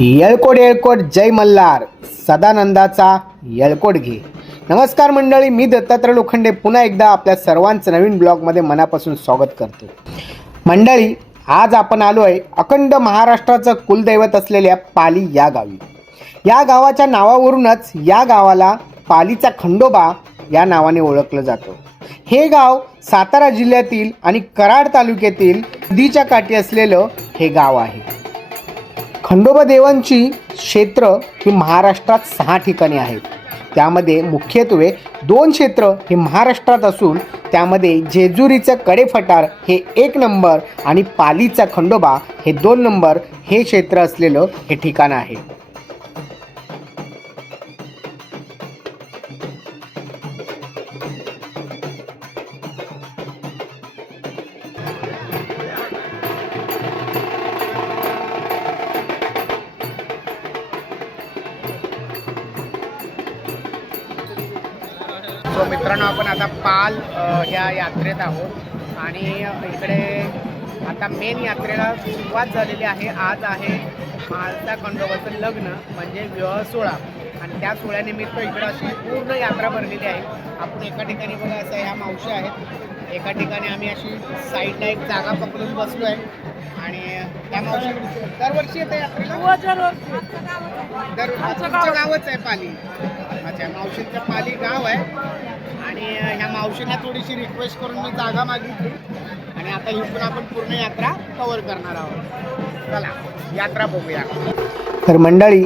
येळकोट येळकोट जय मल्हार. सदानंदाचा येळकोट घे. नमस्कार मंडळी मी दत्तात्रय लोखंडे पुन्हा एकदा आपल्या सर्वांचं नवीन ब्लॉगमध्ये मनापासून स्वागत करतो. मंडळी आज आपण आलो आहे अखंड महाराष्ट्राचं कुलदैवत असलेल्या पाली या गावी. या गावाच्या नावावरूनच या गावाला पालीचा खंडोबा या नावाने ओळखलं जातं. हे गाव सातारा जिल्ह्यातील आणि कराड तालुक्यातील नदीच्या काठी असलेलं हे गाव आहे. खंडोबा देवांची क्षेत्र ही महाराष्ट्रात सहा ठिकाणी आहेत. त्यामध्ये मुख्यत्वे दोन क्षेत्र हे महाराष्ट्रात असून त्यामध्ये जेजुरीचं कडेफटार हे एक नंबर आणि पालीचा खंडोबा हे दोन नंबर हे क्षेत्र असलेलं हे ठिकाण आहे. सो मित्रांनो आपण आता पाल या यात्रेत आहोत. आणि इकडे आता मेन यात्रेला सुरुवात झालेली आहे. आज आहे मालता खंडोबाचं लग्न म्हणजे विवाह सोहळा. आणि त्या सोहळ्यानिमित्त इकडे अशी पूर्ण यात्रा भरलेली आहे. आपण एका ठिकाणी बघा असं ह्या मावशी आहेत. एका ठिकाणी आम्ही अशी साईडला एक जागा पकडून बसलो आहे आणि त्या मावशी दरवर्षी येते यात्रेला? दर तुमचं गावच आहे पाली. अच्छा मावशींचं पाली गाव आहे. ह्या मावशींना थोडीशी रिक्वेस्ट करून मी जागा मागितली. आणि आता इथून आपण पूर्ण यात्रा कव्हर करणार आहोत. चला यात्रा बघूया. तर मंडळी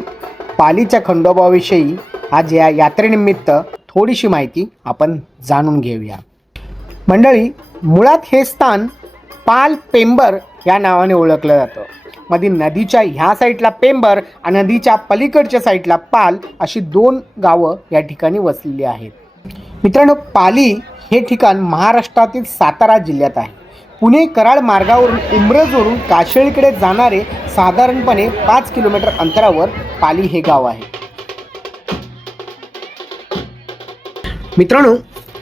पालीच्या खंडोबाविषयी आज या यात्रेनिमित्त थोडीशी माहिती आपण जाणून घेऊया. मंडळी मुळात हे स्थान पाल पेंबर या नावाने ओळखलं जातं. मध्ये नदीच्या ह्या साईडला पेंबर आणि नदीच्या पलीकडच्या साईडला पाल अशी दोन गावं या ठिकाणी वसलेली आहेत. मित्रांनो पाली हे ठिकाण महाराष्ट्रातील सातारा जिल्ह्यात आहे. पुणे कराड मार्गावरून उमरजवरून काशेळीकडे जाणारे साधारणपणे पाच किलोमीटर अंतरावर पाली हे गाव आहे. मित्रांनो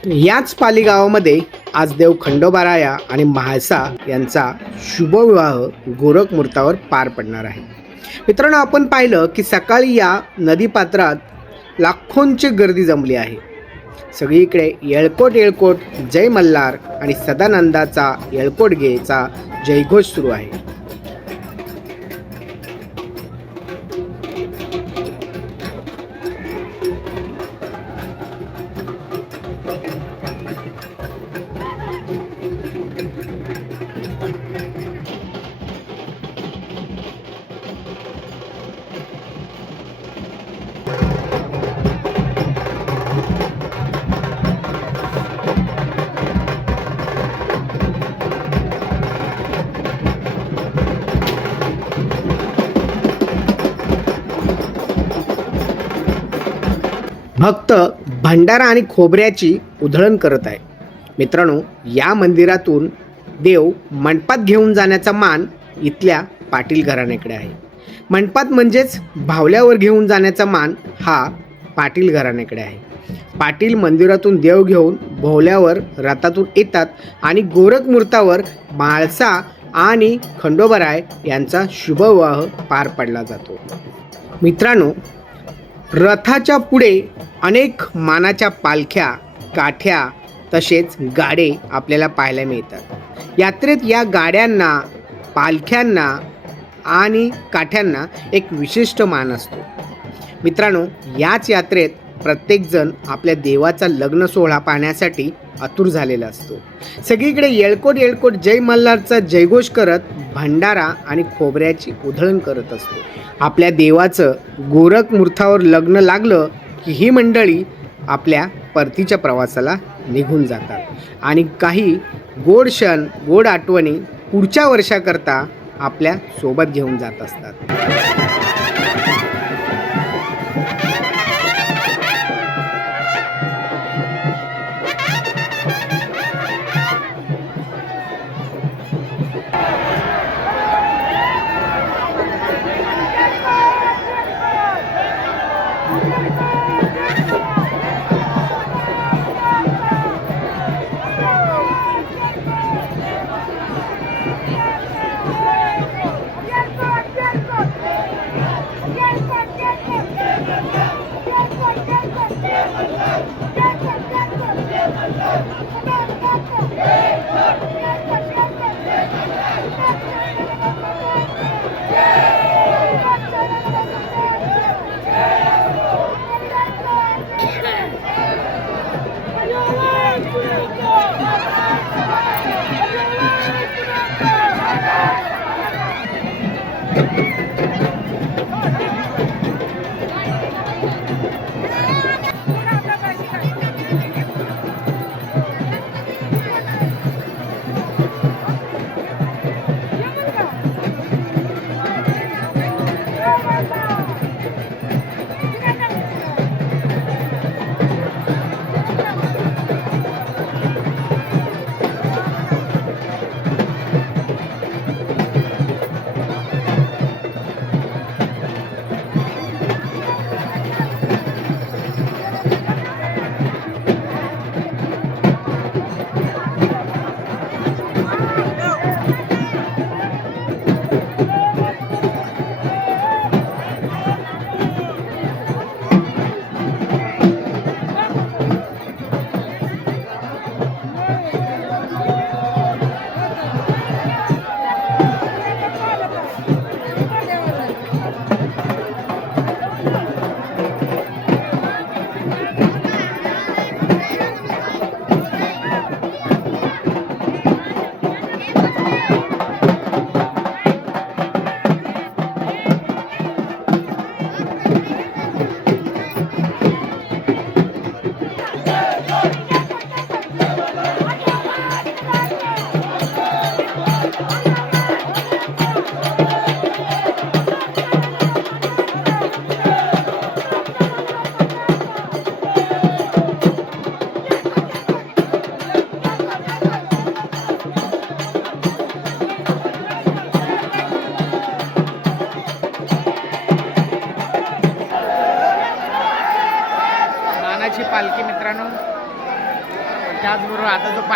याच पाली गावामध्ये आज देव खंडोबाराया आणि म्हाळसा यांचा शुभविवाह गोरखमुहूर्तावर पार पडणार आहे. मित्रांनो आपण पाहिलं की सकाळी या नदीपात्रात लाखोंची गर्दी जमली आहे. सगळीकडे येळकोट येळकोट जय मल्हार आणि सदानंदाचा येळकोट घेचा जयघोष सुरू आहे. भंडारा आणि खोबऱ्याची उधळण करत आहे. मित्रांनो या मंदिरातून देव मंडपात घेऊन जाण्याचा मान इथल्या पाटील घराण्याकडे आहे. मंडपात म्हणजेच भावल्यावर घेऊन जाण्याचा मान हा पाटील घराण्याकडे आहे. पाटील मंदिरातून देव घेऊन भोवल्यावर रथातून येतात आणि गोरखमूर्तावर माळसा आणि खंडोबराय यांचा शुभविवाह पार पडला जातो. मित्रांनो रथाच्या पुढे अनेक मानाच्या पालख्या काठ्या तसेच गाडे आपल्याला पाहायला मिळतात. यात्रेत या गाड्यांना पालख्यांना आणि काठ्यांना एक विशिष्ट मान असतो. मित्रांनो याच यात्रेत प्रत्येकजण आपल्या देवाचा लग्न सोहळा पाहण्यासाठी आतुर झालेला असतो. सगळीकडे येळकोट येळकोट जय मल्हारचा जयघोष करत भंडारा आणि खोबऱ्याची उधळण करत असतो. आपल्या देवाचं गोरखमूर्तावर लग्न लागलं की ही मंडळी आपल्या परतीच्या प्रवासाला निघून जातात. आणि काही गोड क्षण गोड आठवणी पुढच्या वर्षाकरता आपल्यासोबत घेऊन जात असतात.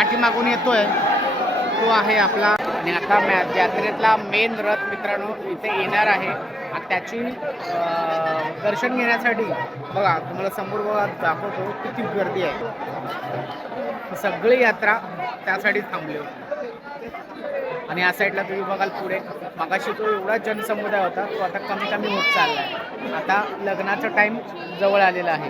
पाठीमागून येतोय. तो आहे आपला. आणि आता मॅ- यात्रेतला मेन रथ मित्रांनो इथे येणार आहे. त्याची दर्शन घेण्यासाठी बघा तुम्हाला समोर बघा दाखवतो किती गर्दी आहे. सगळी यात्रा त्यासाठी थांबली होती. आणि या साईडला तुम्ही बघाल पुढे. मगाशी तो एवढा जनसमुदाय होता तो आता कमी कमी होत चालला आहे आता लग्नाचा टाइम जवळ आलेला आहे.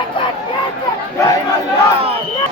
जय मल्हार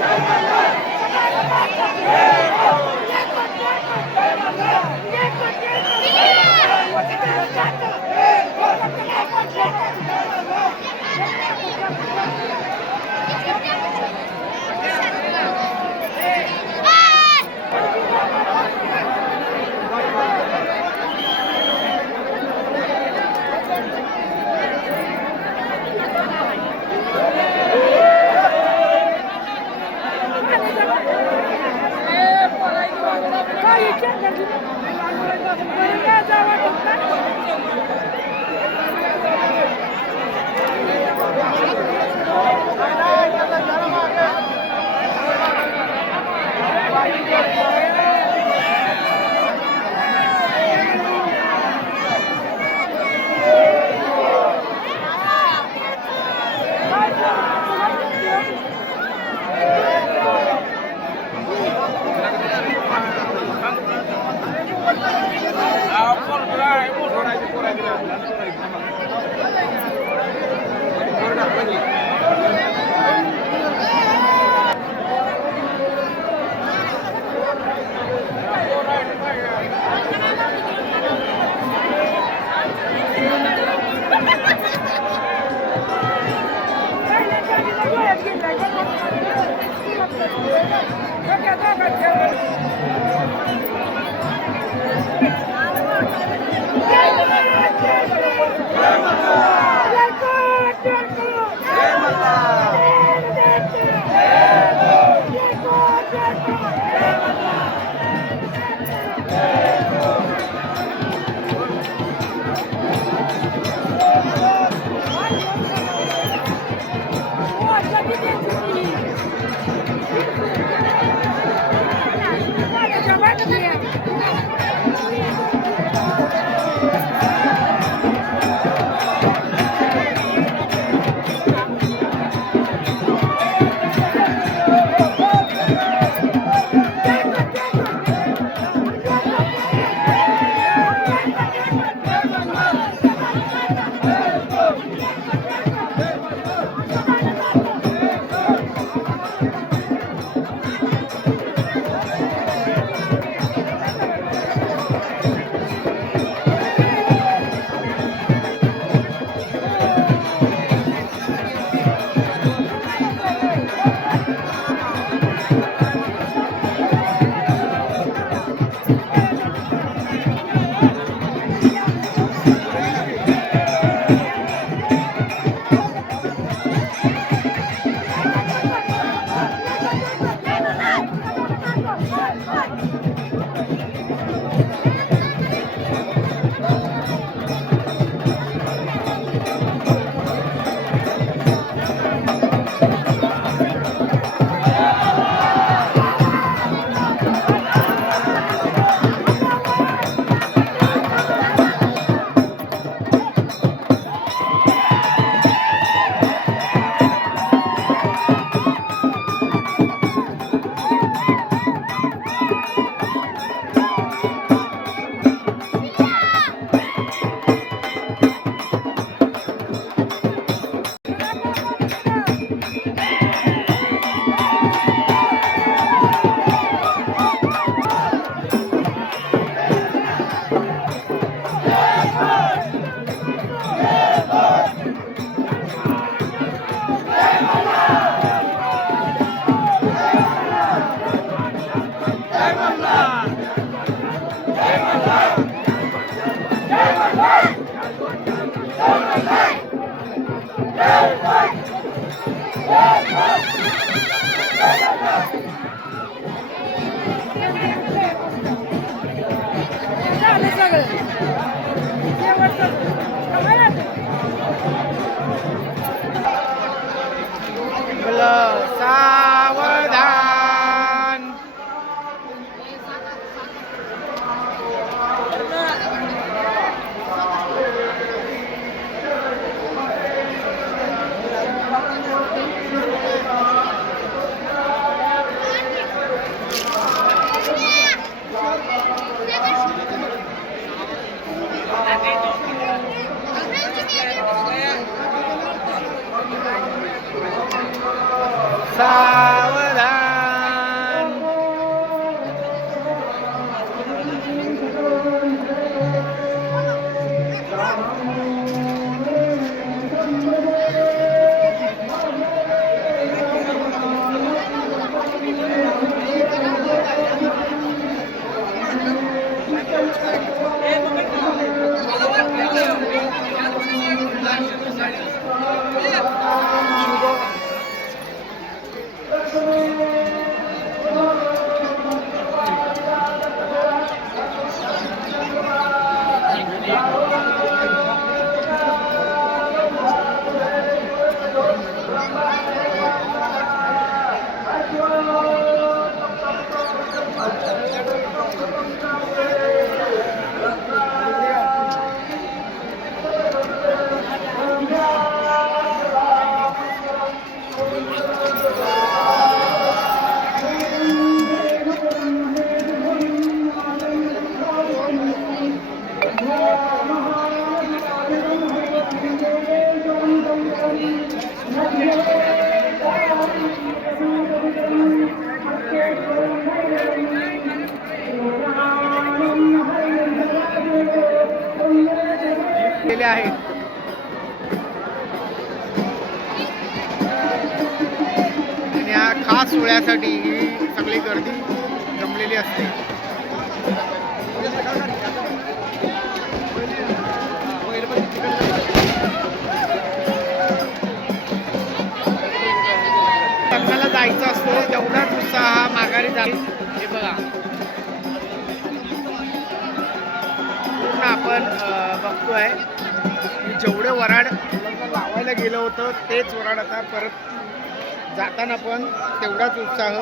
लावायला गेलं होतं तेच वराड आता परत जाताना पण तेवढाच उत्साह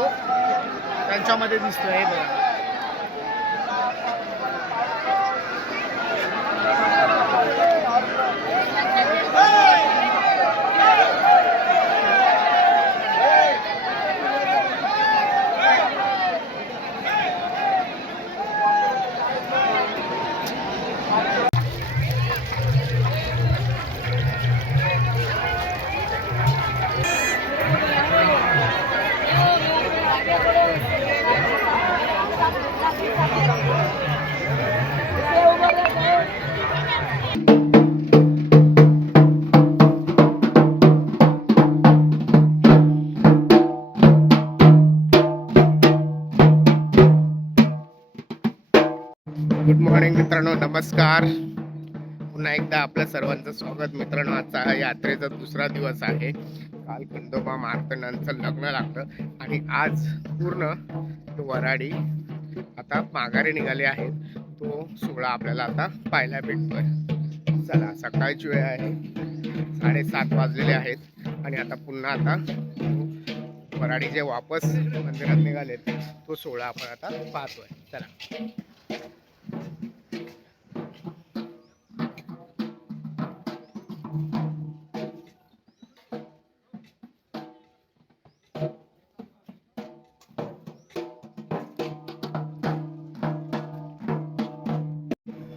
त्यांच्यामध्ये दिसतोय आहे बघा. गुड मॉर्निंग मित्रांनो. नमस्कार. पुन्हा एकदा आपल्या सर्वांचं स्वागत. मित्रांनो आजचा हा यात्रेचा दुसरा दिवस आहे. काल खंडोबा मारतंडांचं लग्न लागलं आणि आज पूर्ण तो वराडी आता माघारी निघाले आहेत. तो सोहळा आपल्याला आता पाहायला भेटतोय. चला सकाळची वेळ आहे. साडेसात वाजलेले आहेत आणि आता पुन्हा आता वराडी जे वापस मंदिरात निघालेत तो सोहळा आपण आता पाहतोय. चला.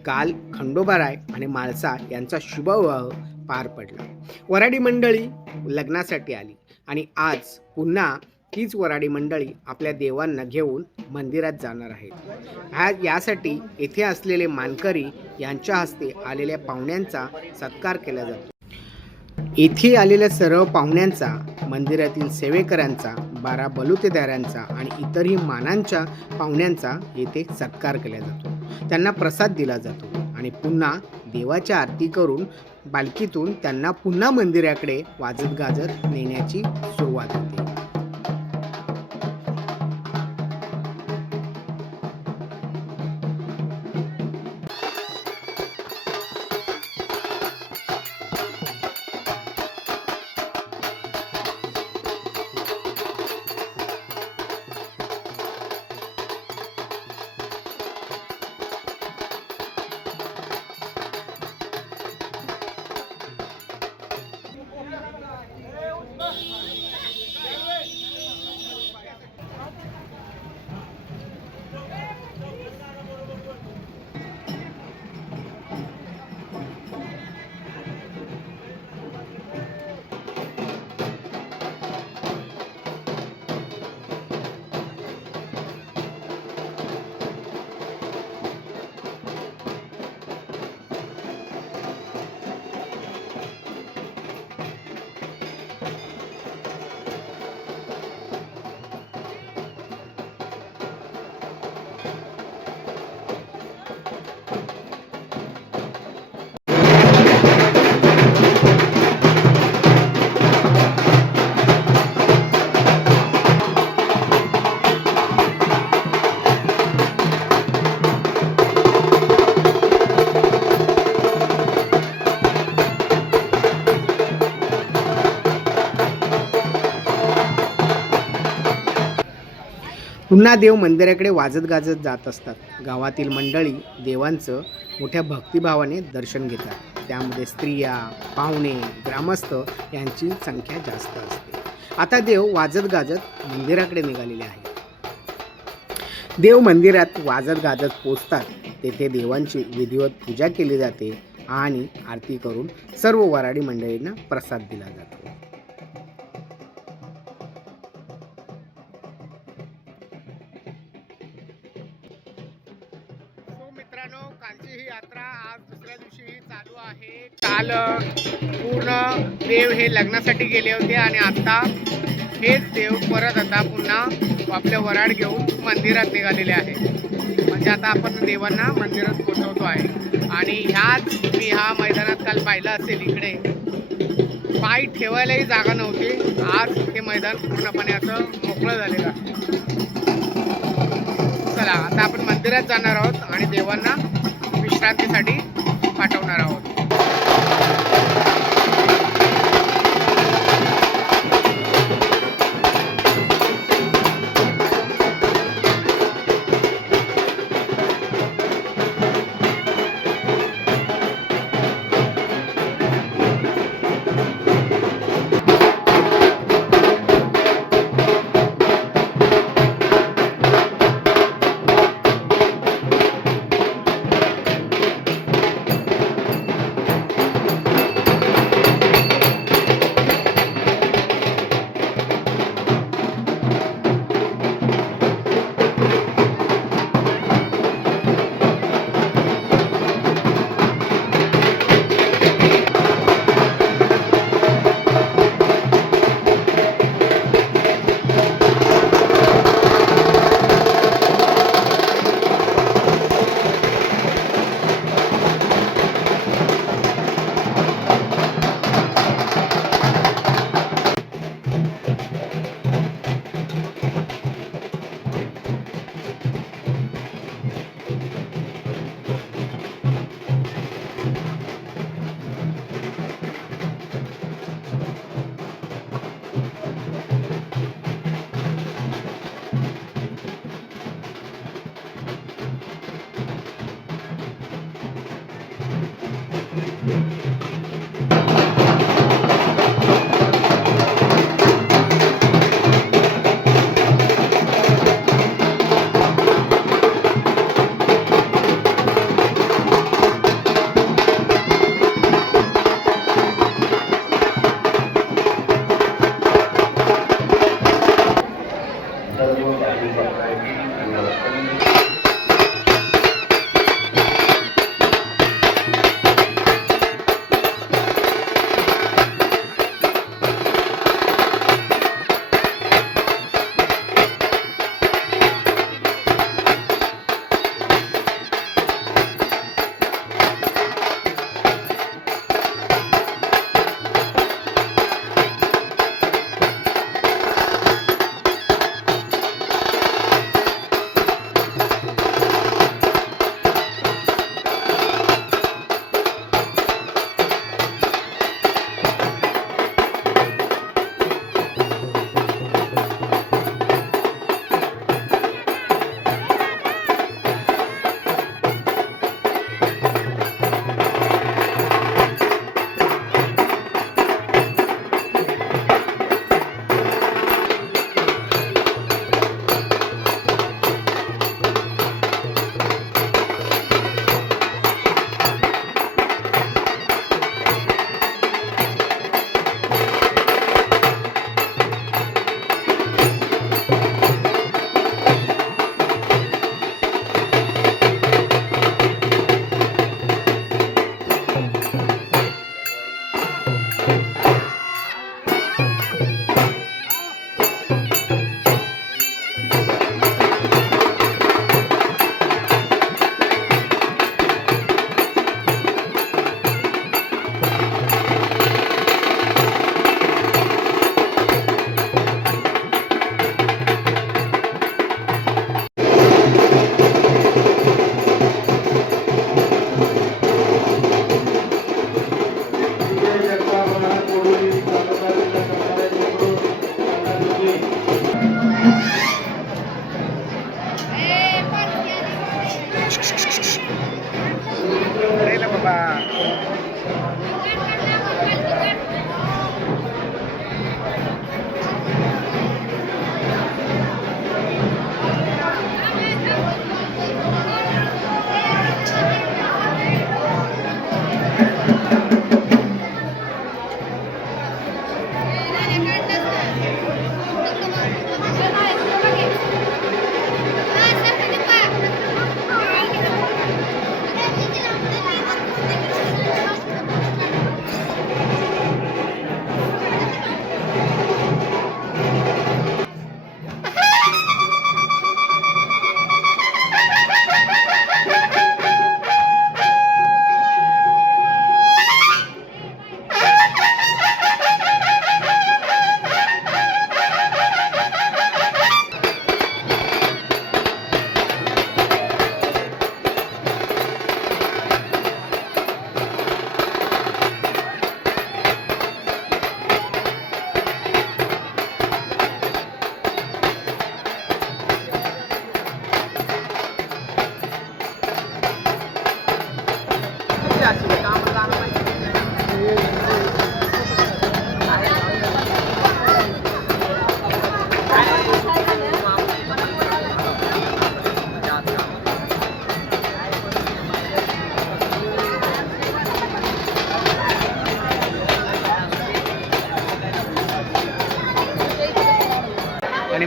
काल खंडोबाराय आणि माळसा यांचा शुभविवाह पार पडला. वराडी मंडळी लग्नासाठी आली आणि आज पुन्हा तीच वराडी मंडळी आपल्या देवांना घेऊन मंदिरात जाणार आहेत यासाठी येथे असलेले मानकरी यांच्या हस्ते आलेल्या पाहुण्यांचा सत्कार केला जातो. येथे आलेल्या सर्व पाहुण्यांचा मंदिरातील सेवेकरांचा बारा बलुतेदारांचा आणि इतरही मानांच्या पाहुण्यांचा येथे सत्कार केला जातो. त्यांना प्रसाद दिला जातो आणि पुन्हा देवाच्या आरती करून बालकीतून त्यांना पुन्हा मंदिराकडे वाजत गाजत नेण्याची सुरुवात होते. पुन्हा देव मंदिराकडे वाजत गाजत जात असतात. गावातील मंडळी देवांचं मोठ्या भक्तिभावाने दर्शन घेतात. त्यामध्ये स्त्रिया पाहुणे ग्रामस्थ यांची संख्या जास्त असते. आता देव वाजत गाजत मंदिराकडे निघालेले आहे देव मंदिरात वाजत गाजत पोचतात. तेथे देवांची विधिवत पूजा केली जाते आणि आरती करून सर्व वराडी मंडळींना प्रसाद दिला जातो. मित्रांनो कालची ही यात्रा आज दुसऱ्या दिवशी ही चालू आहे. काल पूर्ण देव हे लग्नासाठी गेले होते आणि आता हेच देव परत आता पुन्हा आपल्या वराड घेऊन मंदिरात निघालेले आहे म्हणजे आता आपण देवांना मंदिरात पोचवतो आहे. आणि ह्याच मी ह्या मैदानात काल पाहिलं असेल इकडे पाय ठेवायलाही जागा नव्हती. आज हे मैदान पूर्णपणे असं मोकळं झालेलं आहे. चला आता आपण मंदिरात जाणार आहोत आणि देवांना विश्रांतीसाठी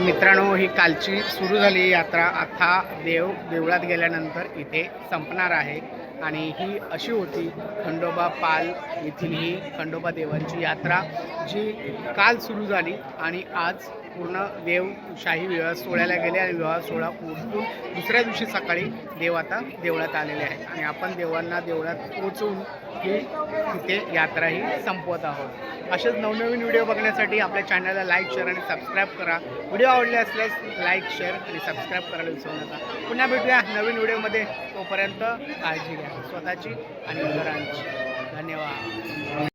मित्रांनो ही कालची सुरू झाली यात्रा आता देव देवळात गेल्यानंतर इथे संपणार आहे. आणि ही अशी होती खंडोबा पाल येथील ही खंडोबा देवांची यात्रा. जी काल सुरू झाली आणि आज पूर्ण देव शाही विवाह सोहळ्याला गेले आणि विवाह सोहळा उठून दुसऱ्या दिवशी सकाळी देव आता देवळात आलेले आहेत. आणि आपण देवांना देवळात पोचवून ही तिथे यात्रा ही संपवत आहोत. असेच नवनवीन व्हिडिओ बघण्यासाठी आपल्या चॅनलला लाईक शेअर आणि सबस्क्राईब करा. व्हिडिओ आवडले असल्यास लाईक शेअर आणि सबस्क्राईब करायला विसरू नका. पुन्हा भेटूया नवीन व्हिडिओमध्ये तोपर्यंत काळजी घ्या. स्वतःची आणि इतरांची धन्यवाद.